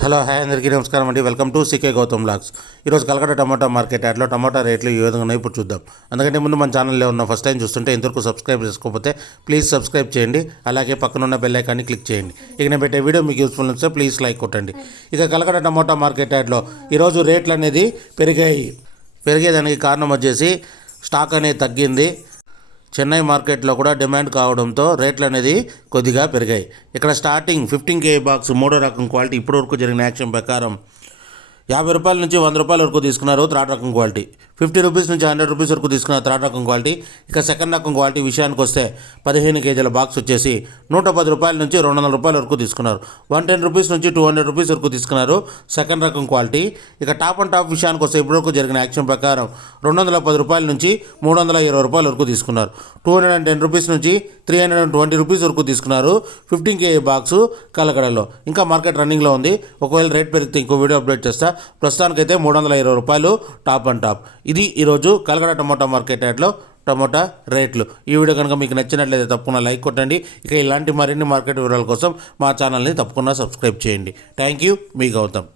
Hello hi అందరికీ నమస్కారం అండి. Welcome to CK Gautam blogs. ఈరోజు కలకట్ట టమాటా మార్కెట్ యార్డ్లో టమాటా రేట్లు ఏ విధంగా ఉన్నాయో ఇప్పుడు చూద్దాం. అందుకంటే ముందు మన ఛానల్లో ఉన్న ఫస్ట్ టైం చూస్తుంటే ఇంతవరకు సబ్స్క్రైబ్ చేసుకోకపోతే ప్లీజ్ సబ్స్క్రైబ్ చేయండి. అలాగే పక్కనున్న బెల్ ఐకాన్ని క్లిక్ చేయండి. ఇక నేను పెట్టే వీడియో మీకు యూస్ఫుల్ ఉంటే ప్లీజ్ లైక్ కొట్టండి. ఇక కలకట్ట టమాటా మార్కెట్ యార్డ్లో ఈరోజు రేట్లు అనేది పెరిగేదానికి కారణం వచ్చేసి స్టాక్ అనేది తగ్గింది. చెన్నై మార్కెట్లో కూడా డిమాండ్ కావడంతో రేట్లు అనేది కొద్దిగా పెరిగాయి. ఇక్కడ స్టార్టింగ్ 15 kg బాక్స్ మూడో రకం క్వాలిటీ ఇప్పటివరకు జరిగిన యాక్షన్ ప్రకారం 50 రూపాయల నుంచి 100 రూపాయల వరకు తీసుకున్నారు థర్డ్ రకం క్వాలిటీ. 50 రూపీస్ నుంచి 100 రూపీస్ వరకు తీసుకున్నారు థర్డ్ రకం క్వాలిటీ. ఇక సెకండ్ రకం క్వాలిటీ విషయానికి వస్తే 15 kgల బాక్స్ వచ్చేసి 110 రూపాయల నుంచి 200 రూపాయల వరకు తీసుకున్నారు. 110 రూపీస్ నుంచి 200 రూపీస్ వరకు తీసుకున్నారు సెకండ్ రకం క్వాలిటీ. ఇక టాప్ అండ్ టాప్ విషయానికి వస్తే ఇప్పటివరకు జరిగిన యాక్షన్ ప్రకారం 210 రూపాయల నుంచి 320 రూపాయల వరకు తీసుకున్నారు. 210 రూపీస్ నుంచి 320 రూపీస్ వరకు తీసుకున్నారు 15 kg బాక్సు కలకడలో. ఇంకా మార్కెట్ రన్నింగ్లో ఉంది. ఒకవేళ రేట్ పెరిగితే ఇంకో వీడియో అప్డేట్ చేస్తా. ప్రస్తుతానికైతే 320 రూపాయలు టాప్ అండ్ టాప్. ఇది ఈరోజు కలకడ టమోటా మార్కెట్ యార్డ్లో టమోటా రేట్లు. ఈ వీడియో కనుక మీకు నచ్చినట్లయితే తప్పకుండా లైక్ కొట్టండి. ఇక ఇలాంటి మరిన్ని మార్కెట్ వివరాల కోసం మా ఛానల్ని తప్పకుండా సబ్స్క్రైబ్ చేయండి. థ్యాంక్ యూ, మీ గౌతమ్.